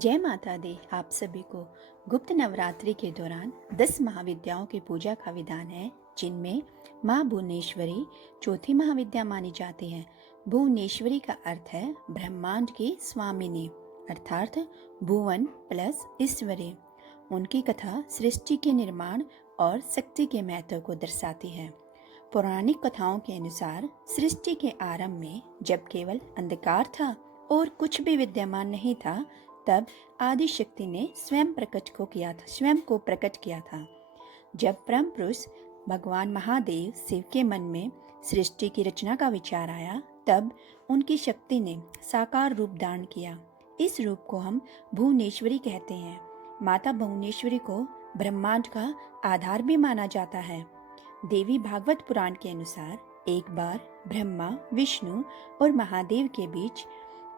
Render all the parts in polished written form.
जय माता दी। आप सभी को गुप्त नवरात्रि के दौरान 10 महाविद्याओं की पूजा का विधान है, जिनमें माँ भुवनेश्वरी चौथी महाविद्या मानी जाती है। भुवनेश्वरी का अर्थ है ब्रह्मांड की स्वामिनी, अर्थात भुवन प्लस ईश्वरी। उनकी कथा सृष्टि के निर्माण और शक्ति के महत्व को दर्शाती है। पौराणिक कथाओं के अनुसार सृष्टि के आरंभ में जब केवल अंधकार था और कुछ भी विद्यमान नहीं था, तब आदि शक्ति ने स्वयं को प्रकट किया था। जब परम पुरुष भगवान महादेव शिव के मन में सृष्टि की रचना का विचार आया, तब उनकी शक्ति ने साकार रूप धारण किया। इस रूप को हम भुवनेश्वरी कहते हैं। माता भुवनेश्वरी को ब्रह्मांड का आधार भी माना जाता है। देवी भागवत पुराण के अनुसार एक बार ब्रह्मा, विष्णु और महादेव के बीच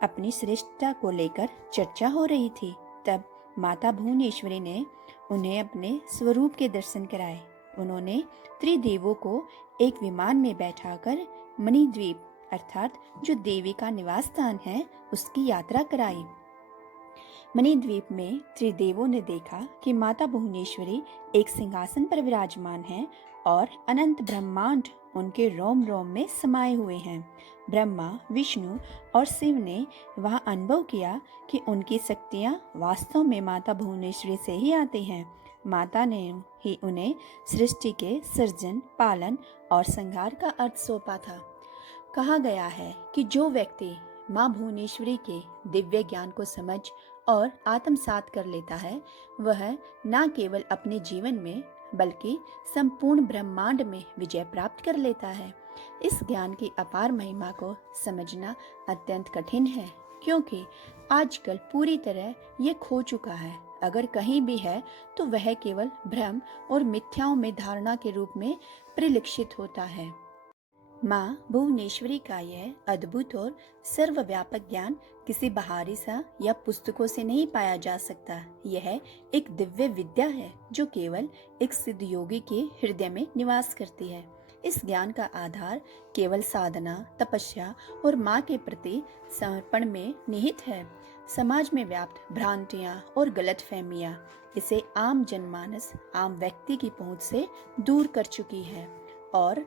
अपनी श्रेष्ठता को लेकर चर्चा हो रही थी। तब माता भुवनेश्वरी ने उन्हें अपने स्वरूप के दर्शन कराए। उन्होंने त्रिदेवों को एक विमान में बैठाकर मणिद्वीप अर्थात जो देवी का निवास स्थान है उसकी यात्रा कराई। मणिद्वीप में त्रिदेवों ने देखा कि माता भुवनेश्वरी एक सिंहासन पर विराजमान है और अनंत ब्रह्मांड उनके रोम रोम में समाये हुए हैं। ब्रह्मा, विष्णु और शिव ने वहां अनुभव किया कि उनकी शक्तियां वास्तव में माता भुवनेश्वरी से ही आती हैं। माता ने ही उन्हें सृष्टि के सृजन, पालन और संहार का अर्थ सौंपा था। कहा गया है कि जो व्यक्ति माँ भुवनेश्वरी के दिव्य ज्ञान को समझ और आत्मसात कर लेता है, वह न केवल अपने जीवन में बल्कि संपूर्ण ब्रह्मांड में विजय प्राप्त कर लेता है। इस ज्ञान की अपार महिमा को समझना अत्यंत कठिन है, क्योंकि आजकल पूरी तरह ये खो चुका है। अगर कहीं भी है तो वह केवल भ्रम और मिथ्याओं में धारणा के रूप में परिलक्षित होता है। माँ भुवनेश्वरी का यह अद्भुत और सर्वव्यापक ज्ञान किसी बाहरी सा या पुस्तकों से नहीं पाया जा सकता। यह एक दिव्य विद्या है जो केवल एक सिद्ध योगी के हृदय में निवास करती है। इस ज्ञान का आधार केवल साधना, तपस्या और माँ के प्रति समर्पण में निहित है। समाज में व्याप्त भ्रांतियाँ और गलतफहमियाँ इसे आम जनमानस, आम व्यक्ति की पहुँच से दूर कर चुकी है और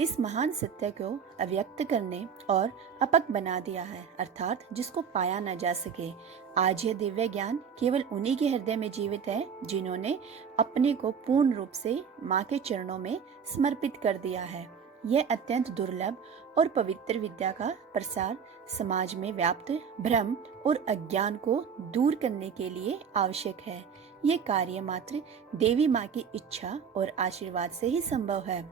इस महान सत्य को अव्यक्त करने और अपक बना दिया है, अर्थात जिसको पाया न जा सके। आज यह दिव्य ज्ञान केवल उन्हीं के हृदय में जीवित है जिन्होंने अपने को पूर्ण रूप से माँ के चरणों में समर्पित कर दिया है। यह अत्यंत दुर्लभ और पवित्र विद्या का प्रसार समाज में व्याप्त भ्रम और अज्ञान को दूर करने के लिए आवश्यक है। ये कार्य मात्र देवी माँ की इच्छा और आशीर्वाद से ही संभव है।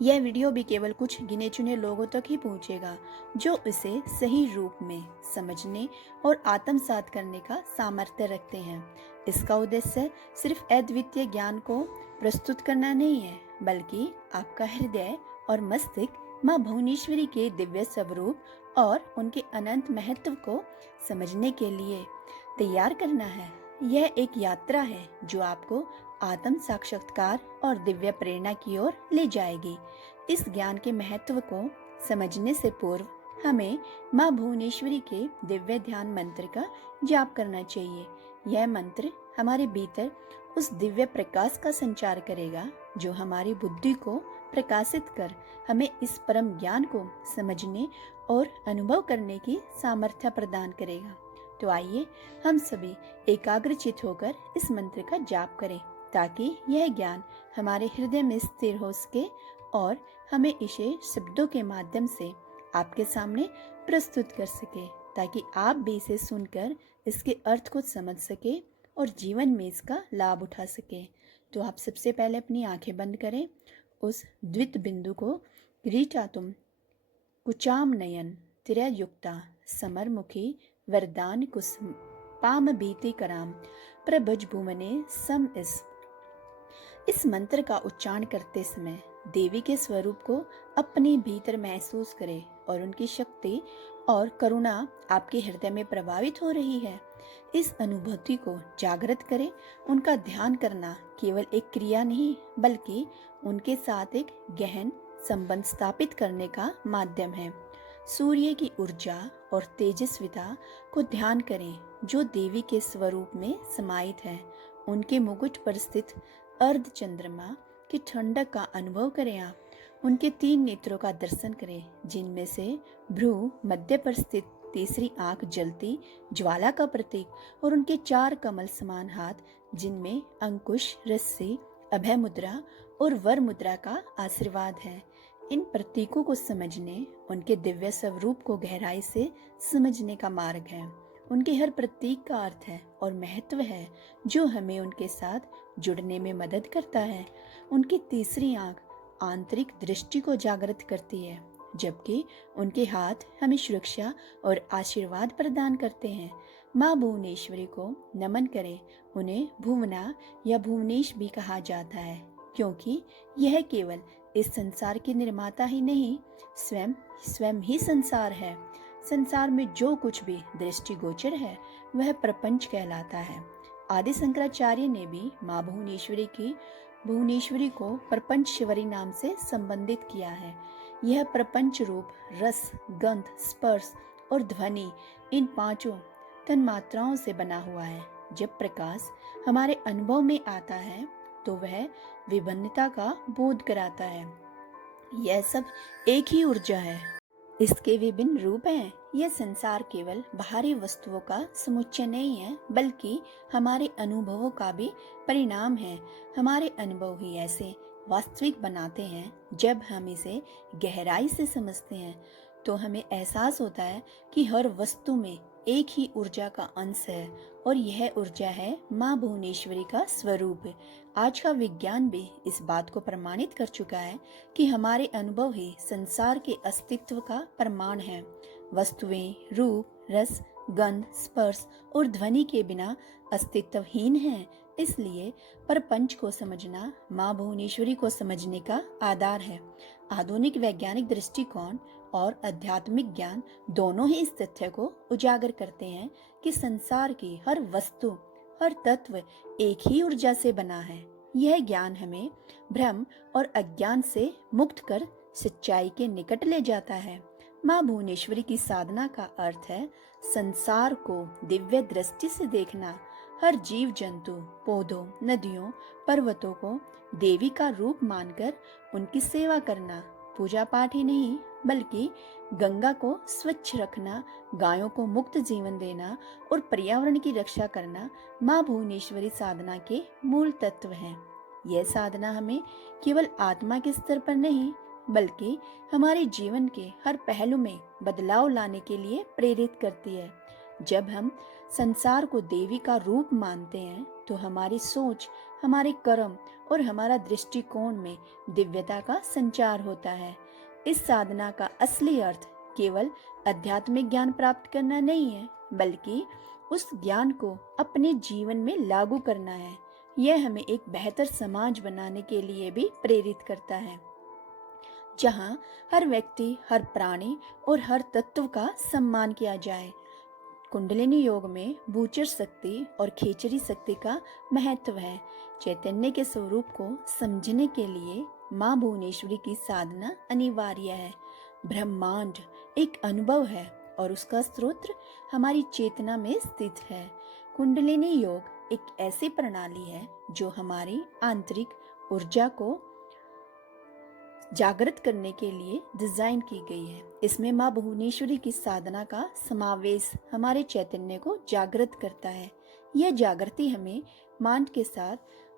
यह वीडियो भी केवल कुछ गिने चुने लोगों तक ही पहुंचेगा जो इसे सही रूप में समझने और आत्मसात करने का सामर्थ्य रखते हैं। इसका उद्देश्य सिर्फ अद्वितीय ज्ञान को प्रस्तुत करना नहीं है, बल्कि आपका हृदय और मस्तिष्क माँ भुवनेश्वरी के दिव्य स्वरूप और उनके अनंत महत्व को समझने के लिए तैयार करना है। यह एक यात्रा है जो आपको आत्म साक्षात्कार और दिव्य प्रेरणा की ओर ले जाएगी। इस ज्ञान के महत्व को समझने से पूर्व हमें माँ भुवनेश्वरी के दिव्य ध्यान मंत्र का जाप करना चाहिए। यह मंत्र हमारे भीतर उस दिव्य प्रकाश का संचार करेगा जो हमारी बुद्धि को प्रकाशित कर हमें इस परम ज्ञान को समझने और अनुभव करने की सामर्थ्य प्रदान करेगा। तो आइए हम सभी एकाग्रचित होकर इस मंत्र का जाप करें, ताकि यह ज्ञान हमारे हृदय में स्थिर हो सके और हमें इसे शब्दों के माध्यम से आपके सामने प्रस्तुत कर सके, ताकि आप भी इसे सुनकर इसके अर्थ को समझ सके और जीवन में इसका लाभ उठा सके। तो आप सबसे पहले अपनी आंखें बंद करें। उस द्वित बिंदु को क्रीटातुम कुचाम नयन तिरयुक्ता समरमुखी वरदान कुसुम पाम भीति कराम प्रभज भुवने सम इस मंत्र का उच्चारण करते समय देवी के स्वरूप को अपने भीतर महसूस करें और उनकी शक्ति और करुणा आपके हृदय में प्रभावित हो रही है। इस अनुभूति को जागृत करें। उनका ध्यान करना केवल एक क्रिया नहीं, बल्कि उनके साथ एक गहन संबंध स्थापित करने का माध्यम है। सूर्य की ऊर्जा और तेजस्विता को ध्यान करें जो देवी के स्वरूप में समाहित है। उनके मुकुट पर स्थित अर्ध चंद्रमा की ठंडक का अनुभव करें आप। उनके 3 नेत्रों का दर्शन करें जिनमें से भ्रू मध्य पर स्थित तीसरी आंख जलती ज्वाला का प्रतीक और उनके 4 कमल समान हाथ जिनमें अंकुश, रस्सी, अभय मुद्रा और वर मुद्रा का आशीर्वाद है। इन प्रतीकों को समझने, उनके दिव्य स्वरूप को गहराई से समझने का मार्ग है। उनके हर प्रतीक का अर्थ है और महत्व है जो हमें उनके साथ जुड़ने में मदद करता है। उनकी तीसरी आंख आंतरिक दृष्टि को जागृत करती है, जबकि उनके हाथ हमें सुरक्षा और आशीर्वाद प्रदान करते हैं। माँ भुवनेश्वरी को नमन करें। उन्हें भुवना या भुवनेश भी कहा जाता है क्योंकि यह केवल इस संसार की निर्माता ही नहीं, स्वयं ही संसार है। संसार में जो कुछ भी दृष्टिगोचर है वह प्रपंच कहलाता है। आदि शंकराचार्य ने भी माँ भुवनेश्वरी को प्रपंचश्वरी नाम से संबंधित किया है। यह प्रपंच रूप रस, गंध, स्पर्श और ध्वनि इन 5 तन्मात्राओं से बना हुआ है। जब प्रकाश हमारे अनुभव में आता है तो वह विभिन्नता का बोध कराता है। यह सब एक ही ऊर्जा है। इसके विभिन्न रूप हैं। यह संसार केवल बाहरी वस्तुओं का समुच्चय नहीं है, बल्कि हमारे अनुभवों का भी परिणाम है। हमारे अनुभव ही ऐसे वास्तविक बनाते हैं। जब हम इसे गहराई से समझते हैं तो हमें एहसास होता है कि हर वस्तु में एक ही ऊर्जा का अंश है और यह ऊर्जा है माँ भुवनेश्वरी का स्वरूप। आज का विज्ञान भी इस बात को प्रमाणित कर चुका है कि हमारे अनुभव ही संसार के अस्तित्व का प्रमाण है। वस्तुएं रूप, रस, गंध, स्पर्श और ध्वनि के बिना अस्तित्वहीन हैं। इसलिए प्रपंच को समझना माँ भुवनेश्वरी को समझने का आधार है। आधुनिक वैज्ञानिक दृष्टिकोण और आध्यात्मिक ज्ञान दोनों ही इस तथ्य को उजागर करते हैं कि संसार की हर वस्तु, हर तत्व एक ही ऊर्जा से बना है। यह ज्ञान हमें भ्रम और अज्ञान से मुक्त कर सच्चाई के निकट ले जाता है। माँ भुवनेश्वरी की साधना का अर्थ है संसार को दिव्य दृष्टि से देखना। हर जीव जंतु, पौधों, नदियों, पर्वतों को देवी का रूप मानकर उनकी सेवा करना। पूजा पाठ ही नहीं बल्कि गंगा को स्वच्छ रखना, गायों को मुक्त जीवन देना और पर्यावरण की रक्षा करना माँ भुवनेश्वरी साधना के मूल तत्व हैं। यह साधना हमें केवल आत्मा के स्तर पर नहीं बल्कि हमारे जीवन के हर पहलू में बदलाव लाने के लिए प्रेरित करती है। जब हम संसार को देवी का रूप मानते हैं तो हमारी सोच, हमारे कर्म और हमारा दृष्टिकोण में दिव्यता का संचार होता है। इस साधना का असली अर्थ केवल आध्यात्मिक ज्ञान प्राप्त करना नहीं है, बल्कि उस ज्ञान को अपने जीवन में लागू करना है। यह हमें एक बेहतर समाज बनाने के लिए भी प्रेरित करता है, जहाँ हर व्यक्ति, हर प्राणी और हर तत्व का सम्मान किया जाए। कुंडलिनी योग में भूचर शक्ति और खेचरी शक्ति का महत्व है। चैतन्य के स्वरूप को समझने के लिए माँ भुवनेश्वरी की साधना अनिवार्य है। ब्रह्मांड एक अनुभव है और उसका स्रोत हमारी चेतना में स्थित है। कुंडलिनी योग एक ऐसी प्रणाली है जो हमारी आंतरिक ऊर्जा को जागृत करने के लिए डिजाइन की गई है। इसमें माँ भुवनेश्वरी की साधना का समावेश हमारे चैतन्य को जागृत करता है। यह जागृति हमें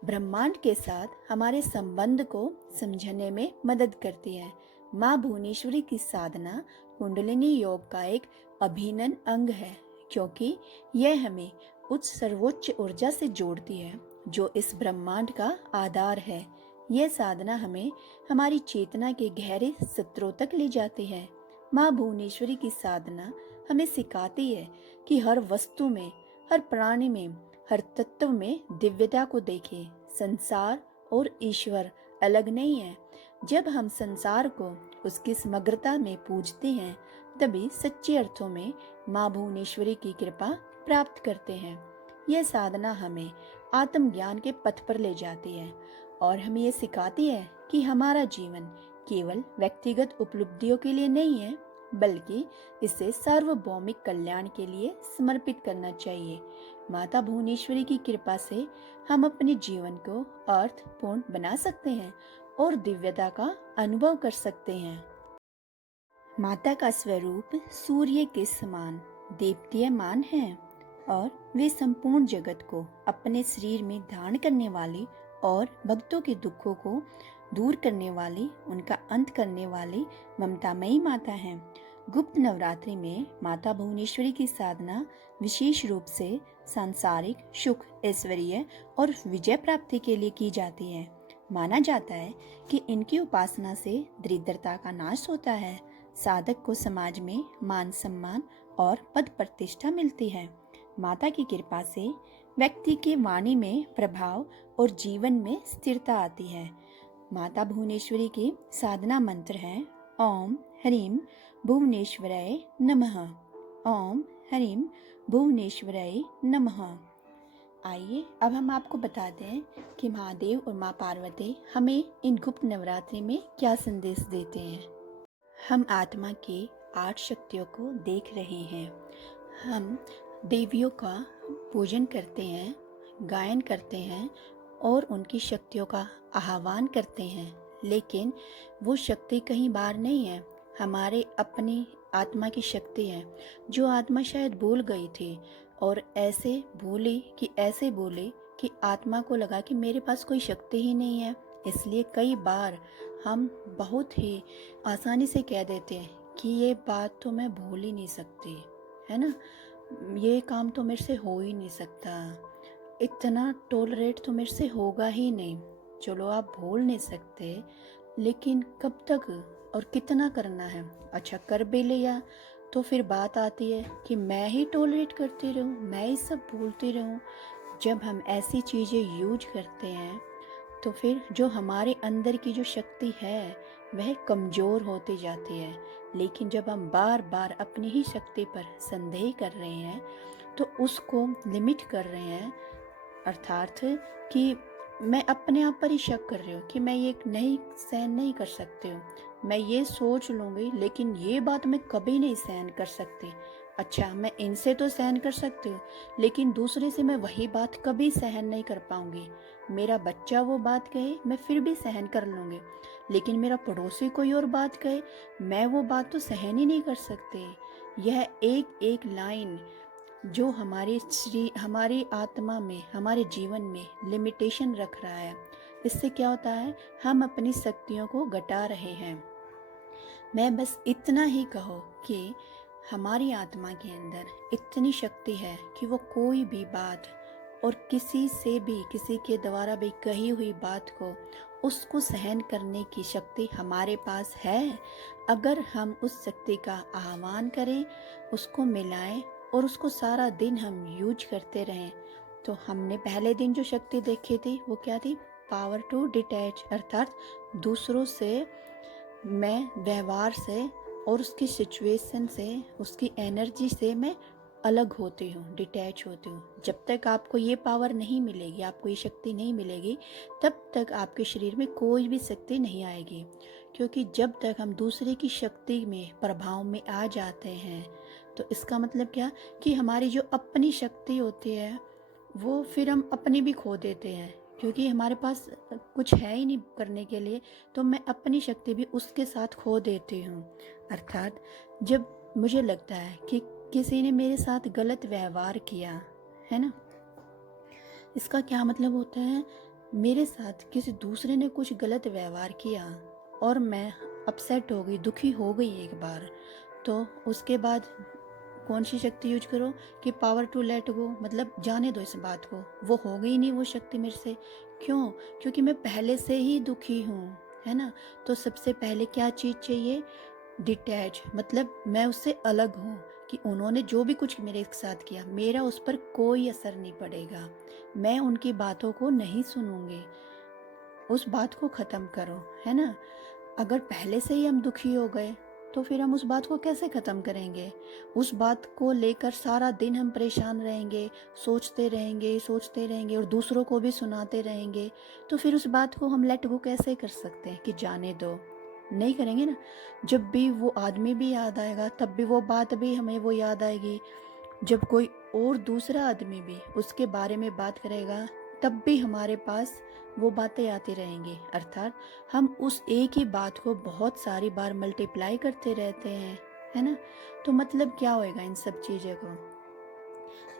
ब्रह्मांड के साथ हमारे संबंध को समझने में मदद करती है। माँ भुवनेश्वरी की साधना कुंडलिनी योग का एक अभिन्न अंग है, क्योंकि यह हमें उस सर्वोच्च ऊर्जा से जोड़ती है जो इस ब्रह्मांड का आधार है। यह साधना हमें हमारी चेतना के गहरे स्तरों तक ले जाती है। माँ भुवनेश्वरी की साधना हमें सिखाती है कि हर वस्तु में, हर प्राणी में, हर तत्व में दिव्यता को देखें। संसार और ईश्वर अलग नहीं है। जब हम संसार को उसकी समग्रता में पूजते हैं, तभी सच्चे अर्थों में माँ भुवनेश्वरी की कृपा प्राप्त करते हैं। यह साधना हमें आत्मज्ञान के पथ पर ले जाती है और हमें ये सिखाती है कि हमारा जीवन केवल व्यक्तिगत उपलब्धियों के लिए नहीं है, बल्कि इसे सार्वभौमिक कल्याण के लिए समर्पित करना चाहिए। माता भुवनेश्वरी की कृपा से हम अपने जीवन को अर्थपूर्ण बना सकते हैं और दिव्यता का अनुभव कर सकते हैं। माता का स्वरूप सूर्य के समान देदीप्यमान है और वे संपूर्ण जगत को अपने शरीर में धारण करने वाली और भक्तों के दुखों को दूर करने वाली, उनका अंत करने वाली ममतामयी माता हैं। गुप्त नवरात्रि में माता भुवनेश्वरी की साधना विशेष रूप से सांसारिक सुख, ऐश्वर्य और विजय प्राप्ति के लिए की जाती है। माना जाता है कि इनकी उपासना से दरिद्रता का नाश होता है, साधक को समाज में मान सम्मान और पद प्रतिष्ठा मिलती है। माता की कृपा से व्यक्ति के वाणी में प्रभाव और जीवन में स्थिरता आती है। माता भुवनेश्वरी के साधना मंत्र हैं ओम ह्रीं भुवनेश्वराय नमः। ओम ह्रीं भुवनेश्वराय नमः। आइए अब हम आपको बता दें कि महादेव और माँ पार्वती हमें इन गुप्त नवरात्रि में क्या संदेश देते हैं। हम आत्मा के 8 शक्तियों को देख रहे हैं। हम देवियों का पूजन करते हैं, गायन करते हैं और उनकी शक्तियों का आह्वान करते हैं, लेकिन वो शक्ति कहीं बाहर नहीं है, हमारे अपनी आत्मा की शक्ति है। जो आत्मा शायद भूल गई थी और ऐसे बोले कि आत्मा को लगा कि मेरे पास कोई शक्ति ही नहीं है, इसलिए कई बार हम बहुत ही आसानी से कह देते हैं कि ये बात तो मैं भूल ही नहीं सकती, है ना, ये काम तो मेरे से हो ही नहीं सकता, इतना टॉलरेट तो मेरे से होगा ही नहीं। चलो आप भूल नहीं सकते, लेकिन कब तक और कितना करना है। अच्छा कर भी लिया तो फिर बात आती है कि मैं ही टॉलरेट करती रहूं, मैं ही सब भूलती रहूं। जब हम ऐसी चीज़ें यूज करते हैं तो फिर जो हमारे अंदर की जो शक्ति है वह कमज़ोर होती जाती है। लेकिन जब हम बार बार अपनी ही शक्ति पर संदेह कर रहे हैं तो उसको लिमिट कर रहे हैं, अर्थात कि मैं अपने आप पर ही शक कर रही हूँ कि मैं ये नहीं सहन नहीं कर सकती हूँ, मैं ये सोच लूँगी लेकिन ये बात मैं कभी नहीं सहन कर सकती। अच्छा मैं इनसे तो सहन कर सकती हूँ लेकिन दूसरे से मैं वही बात कभी सहन नहीं कर पाऊंगी। मेरा बच्चा वो बात कहे मैं फिर भी सहन कर लूँगी, लेकिन मेरा पड़ोसी कोई और बात कहे मैं वो बात तो सहन ही नहीं कर सकती। यह एक एक लाइन जो हमारी आत्मा में, हमारे जीवन में लिमिटेशन रख रहा है, इससे क्या होता है, हम अपनी शक्तियों को घटा रहे हैं। मैं बस इतना ही कहो कि हमारी आत्मा के अंदर इतनी शक्ति है कि वो कोई भी बात और किसी से भी, किसी के द्वारा भी कही हुई बात को, उसको सहन करने की शक्ति हमारे पास है। अगर हम उस शक्ति का आह्वान करें, उसको मिलाएं और उसको सारा दिन हम यूज करते रहें, तो हमने पहले दिन जो शक्ति देखी थी वो क्या थी, पावर टू डिटैच, अर्थात दूसरों से, मैं व्यवहार से और उसकी सिचुएशन से, उसकी एनर्जी से मैं अलग होती हूँ, डिटैच होती हूँ। जब तक आपको ये पावर नहीं मिलेगी, आपको ये शक्ति नहीं मिलेगी, तब तक आपके शरीर में कोई भी शक्ति नहीं आएगी। क्योंकि जब तक हम दूसरे की शक्ति में, प्रभाव में आ जाते हैं, तो इसका मतलब क्या कि हमारी जो अपनी शक्ति होती है वो फिर हम अपनी भी खो देते हैं, क्योंकि हमारे पास कुछ है ही नहीं करने के लिए, तो मैं अपनी शक्ति भी उसके साथ खो देती हूँ। अर्थात जब मुझे लगता है कि किसी ने मेरे साथ गलत व्यवहार किया है ना, इसका क्या मतलब होता है, मेरे साथ किसी दूसरे ने कुछ गलत व्यवहार किया और मैं अपसेट हो गई, दुखी हो गई एक बार, तो उसके बाद कौन सी शक्ति यूज करो कि पावर टू लेट गो, मतलब जाने दो इस बात को, वो हो गई नहीं वो शक्ति मेरे से। क्यों? क्योंकि मैं पहले से ही दुखी हूँ, है ना। तो सबसे पहले क्या चीज़ चाहिए, डिटैच, मतलब मैं उससे अलग हूँ, कि उन्होंने जो भी कुछ मेरे साथ किया मेरा उस पर कोई असर नहीं पड़ेगा, मैं उनकी बातों को नहीं सुनूंगी, उस बात को ख़त्म करो, है ना। अगर पहले से ही हम दुखी हो गए तो फिर हम उस बात को कैसे ख़त्म करेंगे, उस बात को लेकर सारा दिन हम परेशान रहेंगे, सोचते रहेंगे और दूसरों को भी सुनाते रहेंगे, तो फिर उस बात को हम लेट गो कैसे कर सकते हैं कि जाने दो, नहीं करेंगे ना। जब भी वो आदमी भी याद आएगा तब भी वो बात भी हमें वो याद आएगी। जब कोई और दूसरा आदमी भी उसके बारे में बात करेगा तब भी हमारे पास वो बातें आती रहेंगी। अर्थात हम उस एक ही बात को बहुत सारी बार मल्टीप्लाई करते रहते हैं, है ना। तो मतलब क्या होएगा इन सब चीज़ों को,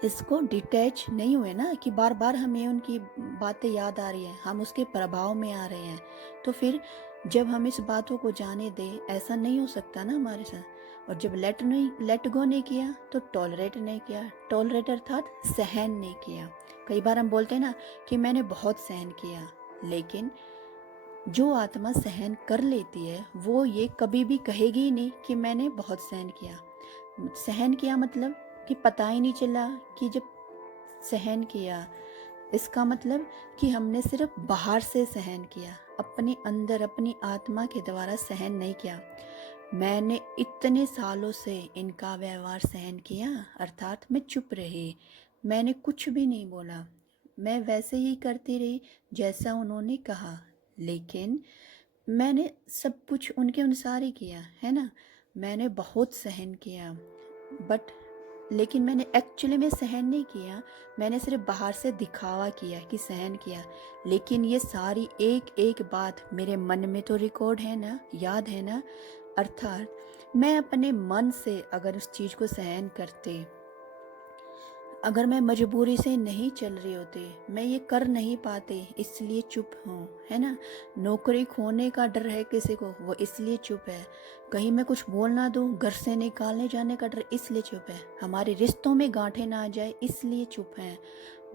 इसको डिटैच नहीं हुए ना कि बार बार हमें उनकी बातें याद आ रही हैं, हम उसके प्रभाव में आ रहे हैं। तो फिर जब हम इस बातों को जाने दें, ऐसा नहीं हो सकता ना हमारे साथ। और जब लेट गो नहीं किया तो टॉलरेट नहीं किया। टॉलरेट अर्थात सहन नहीं किया। कई बार हम बोलते हैं ना कि मैंने बहुत सहन किया, लेकिन जो आत्मा सहन कर लेती है वो ये कभी भी कहेगी ही नहीं कि मैंने बहुत सहन किया। सहन किया मतलब कि पता ही नहीं चला कि जब सहन किया, इसका मतलब कि हमने सिर्फ बाहर से सहन किया, अपने अंदर अपनी आत्मा के द्वारा सहन नहीं किया। मैंने इतने सालों से इनका व्यवहार सहन किया, अर्थात मैं चुप रही, मैंने कुछ भी नहीं बोला, मैं वैसे ही करती रही जैसा उन्होंने कहा। लेकिन मैंने सब कुछ उनके अनुसार ही किया, है ना। मैंने बहुत सहन किया, बट लेकिन मैंने एक्चुअली में सहन नहीं किया। मैंने सिर्फ बाहर से दिखावा किया कि सहन किया, लेकिन ये सारी एक एक बात मेरे मन में तो रिकॉर्ड है ना, याद है ना। अर्थात मैं अपने मन से अगर उस चीज़ को सहन करते, अगर मैं मजबूरी से नहीं चल रही होती, मैं ये कर नहीं पाते इसलिए चुप हूँ, है ना। नौकरी खोने का डर है किसी को, वो इसलिए चुप है। कहीं मैं कुछ बोल ना दूँ, घर से निकालने जाने का डर, इसलिए चुप है। हमारे रिश्तों में गांठें ना आ जाए इसलिए चुप हैं।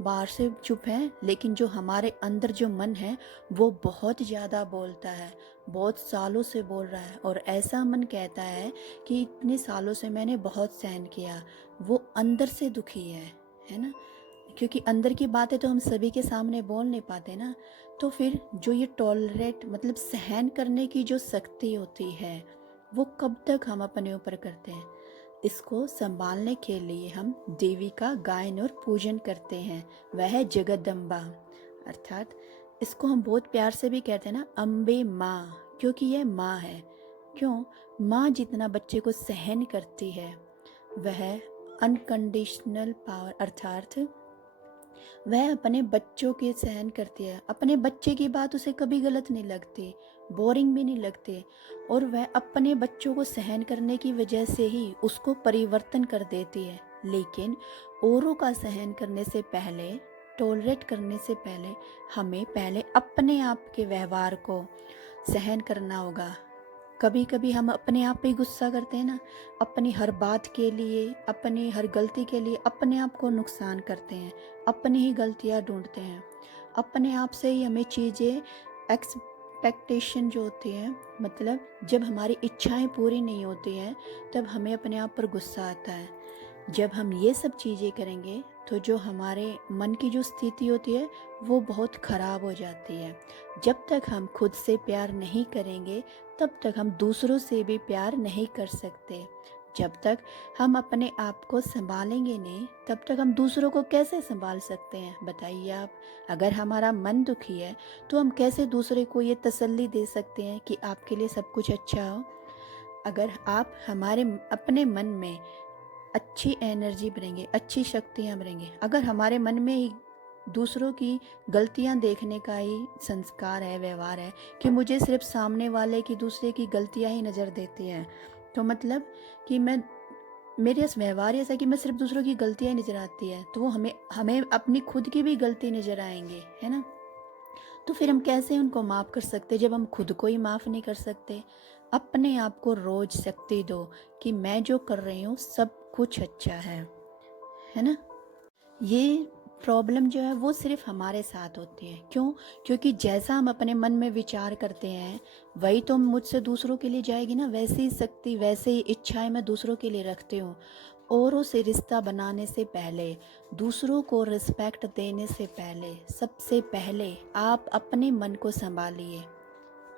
बाहर से चुप हैं, लेकिन जो हमारे अंदर जो मन है वो बहुत ज़्यादा बोलता है, बहुत सालों से बोल रहा है। और ऐसा मन कहता है कि इतने सालों से मैंने बहुत सहन किया, वो अंदर से दुखी है ना। क्योंकि अंदर की बातें तो हम सभी के सामने बोल नहीं पाते ना। तो फिर जो ये टॉलरेट मतलब सहन करने की जो शक्ति होती है वो कब तक हम अपने ऊपर करते हैं। इसको संभालने के लिए हम देवी का गायन और पूजन करते हैं, वह है जगदम्बा। अर्थात इसको हम बहुत प्यार से भी कहते हैं ना, अम्बे माँ, क्योंकि यह माँ है। क्यों? माँ जितना बच्चे को सहन करती है वह अनकंडीशनल पावर, अर्थात वह अपने बच्चों के सहन करती है। अपने बच्चे की बात उसे कभी गलत नहीं लगती, बोरिंग भी नहीं लगती। और वह अपने बच्चों को सहन करने की वजह से ही उसको परिवर्तन कर देती है। लेकिन औरों का सहन करने से पहले, टॉलरेट करने से पहले, हमें पहले अपने आप के व्यवहार को सहन करना होगा। कभी कभी हम अपने आप पे गुस्सा करते हैं ना, अपनी हर बात के लिए, अपनी हर गलती के लिए अपने आप को नुकसान करते हैं, अपनी ही गलतियां ढूंढते हैं, अपने आप से ही हमें चीज़ें, एक्सपेक्टेशन जो होती है, मतलब जब हमारी इच्छाएं पूरी नहीं होती हैं तब हमें अपने आप पर गुस्सा आता है। जब हम ये सब चीज़ें करेंगे तो जो हमारे मन की जो स्थिति होती है वो बहुत ख़राब हो जाती है। जब तक हम खुद से प्यार नहीं करेंगे तब तक हम दूसरों से भी प्यार नहीं कर सकते। जब तक हम अपने आप को संभालेंगे नहीं तब तक हम दूसरों को कैसे संभाल सकते हैं, बताइए आप। अगर हमारा मन दुखी है तो हम कैसे दूसरे को ये तसल्ली दे सकते हैं कि आपके लिए सब कुछ अच्छा हो। अगर आप हमारे अपने मन में अच्छी एनर्जी भरेंगे, अच्छी शक्तियाँ भरेंगे, अगर हमारे मन में ही दूसरों की गलतियाँ देखने का ही संस्कार है, व्यवहार है कि मुझे सिर्फ सामने वाले की, दूसरे की गलतियाँ ही नज़र देती हैं, तो मतलब कि मेरे इस व्यवहार ऐसा कि मैं सिर्फ दूसरों की गलतियाँ ही नज़र आती है, तो वो हमें हमें अपनी खुद की भी गलती नज़र आएंगे, है ना। तो फिर हम कैसे उनको माफ़ कर सकते जब हम खुद को ही माफ़ नहीं कर सकते। अपने आप को रोज शक्ति दो कि मैं जो कर रही हूँ सब कुछ अच्छा है ना। ये प्रॉब्लम जो है वो सिर्फ हमारे साथ होती है। क्यों? क्योंकि जैसा हम अपने मन में विचार करते हैं वही तो मुझसे दूसरों के लिए जाएगी ना। वैसी ही शक्ति, वैसे ही इच्छाएं मैं दूसरों के लिए रखती हूँ। औरों से रिश्ता बनाने से पहले, दूसरों को रिस्पेक्ट देने से पहले, सबसे पहले आप अपने मन को संभालिए,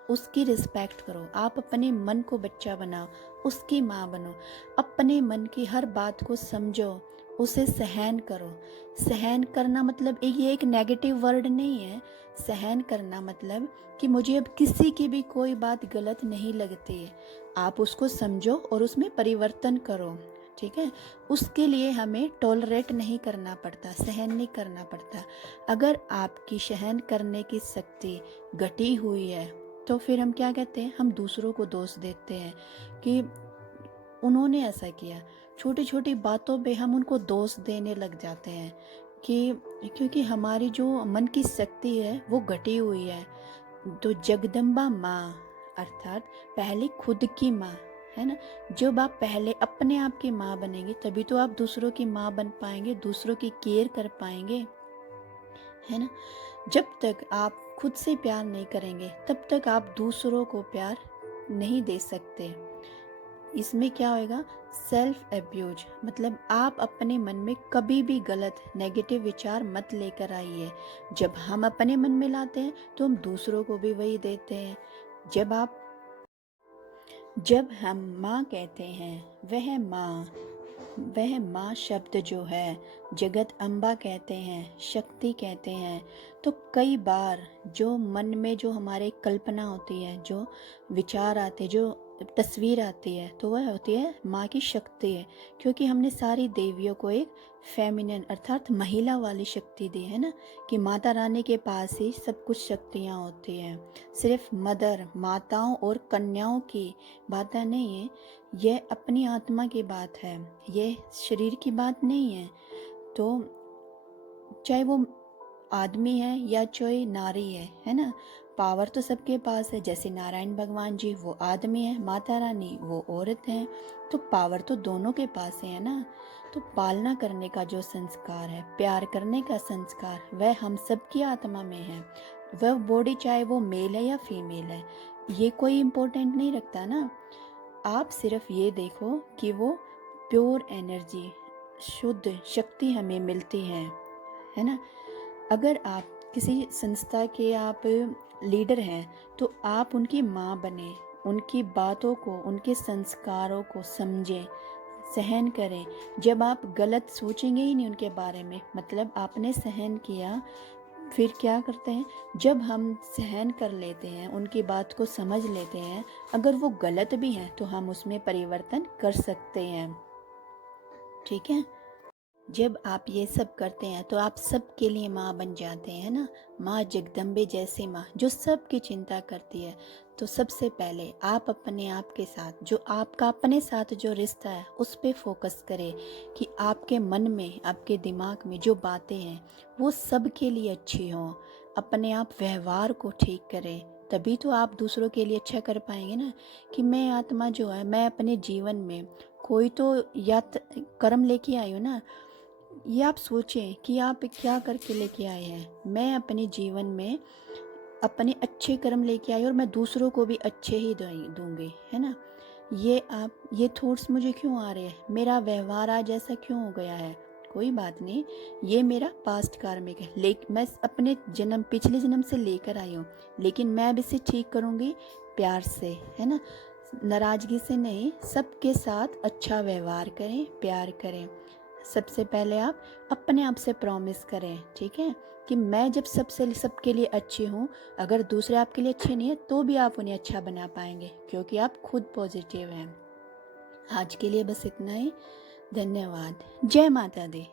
उसकी रिस्पेक्ट करो। आप अपने मन को बच्चा बनाओ, उसकी माँ बनो। अपने मन की हर बात को समझो, उसे सहन करो। सहन करना मतलब ये एक नेगेटिव वर्ड नहीं है। सहन करना मतलब कि मुझे अब किसी की भी कोई बात गलत नहीं लगती है, आप उसको समझो और उसमें परिवर्तन करो। ठीक है, उसके लिए हमें टॉलरेट नहीं करना पड़ता, सहन नहीं करना पड़ता। अगर आपकी सहन करने की शक्ति घटी हुई है तो फिर हम क्या कहते हैं, हम दूसरों को दोष देते हैं कि उन्होंने ऐसा किया। छोटी छोटी बातों पे हम उनको दोष देने लग जाते हैं कि क्योंकि हमारी जो मन की शक्ति है वो घटी हुई है। तो जगदम्बा माँ अर्थात पहले खुद की माँ है ना, जब आप पहले अपने आप की माँ बनेंगे तभी तो आप दूसरों की माँ बन पाएंगे, दूसरों की केयर कर पाएंगे, है ना। जब तक आप खुद से प्यार नहीं करेंगे तब तक आप दूसरों को प्यार नहीं दे सकते। इसमें क्या होएगा, सेल्फ एब्यूज, मतलब आप अपने मन में कभी भी गलत नेगेटिव विचार मत लेकर आइए। जब हम अपने मन में लाते हैं तो हम दूसरों को भी वही देते हैं। जब हम माँ कहते हैं, वह माँ शब्द जो है जगत अम्बा कहते हैं, शक्ति कहते हैं। तो कई बार जो मन में जो हमारे कल्पना होती है, जो विचार आते, जो तस्वीर आती है, तो वह होती है माँ की शक्ति है। क्योंकि हमने सारी देवियों को एक फेमिनिन अर्थात महिला वाली शक्ति दी है ना, कि माता रानी के पास ही सब कुछ शक्तियाँ होती हैं। सिर्फ मदर, माताओं और कन्याओं की बात नहीं है, यह अपनी आत्मा की बात है, यह शरीर की बात नहीं है। तो चाहे वो आदमी है या चाहे नारी है ना, पावर तो सबके पास है। जैसे नारायण भगवान जी वो आदमी है, माता रानी वो औरत है, तो पावर तो दोनों के पास है ना। तो पालना करने का जो संस्कार है, प्यार करने का संस्कार, वह हम सबकी आत्मा में है। वह बॉडी चाहे वो मेल है या फीमेल है, ये कोई इम्पोर्टेंट नहीं रखता ना। आप सिर्फ ये देखो कि वो प्योर एनर्जी, शुद्ध शक्ति हमें मिलती है ना। अगर आप किसी संस्था के आप लीडर हैं तो आप उनकी माँ बने, उनकी बातों को, उनके संस्कारों को समझें, सहन करें। जब आप गलत सोचेंगे ही नहीं उनके बारे में, मतलब आपने सहन किया। फिर क्या करते हैं, जब हम सहन कर लेते हैं, उनकी बात को समझ लेते हैं, अगर वो गलत भी हैं तो हम उसमें परिवर्तन कर सकते हैं। ठीक है, जब आप ये सब करते हैं तो आप सबके लिए माँ बन जाते हैं ना। माँ जगदम्बे जैसी माँ जो सबकी चिंता करती है। तो सबसे पहले आप अपने आप के साथ, जो आपका अपने साथ जो रिश्ता है उस पे फोकस करें कि आपके मन में, आपके दिमाग में जो बातें हैं वो सबके लिए अच्छी हों। अपने आप व्यवहार को ठीक करें, तभी तो आप दूसरों के लिए अच्छा कर पाएंगे ना। कि मैं आत्मा जो है, मैं अपने जीवन में कोई तो कर्म लेके आई हूँ ना। ये आप सोचें कि आप क्या करके लेके आए हैं। मैं अपने जीवन में अपने अच्छे कर्म लेके आई और मैं दूसरों को भी अच्छे ही दूंगी, है ना। ये थॉट्स मुझे क्यों आ रहे हैं, मेरा व्यवहार आज ऐसा क्यों हो गया है, कोई बात नहीं, ये मेरा पास्ट कार्मिक है। लेकिन मैं अपने पिछले जन्म से लेकर आई हूँ, लेकिन मैं अब इसे ठीक करूँगी प्यार से, है ना, नाराजगी से नहीं। सबके साथ अच्छा व्यवहार करें, प्यार करें। सबसे पहले आप अपने आप से प्रॉमिस करें, ठीक है, कि मैं जब सबके लिए अच्छी हूँ, अगर दूसरे आपके लिए अच्छे नहीं है तो भी आप उन्हें अच्छा बना पाएंगे, क्योंकि आप खुद पॉजिटिव हैं। आज के लिए बस इतना ही। धन्यवाद। जय माता दी।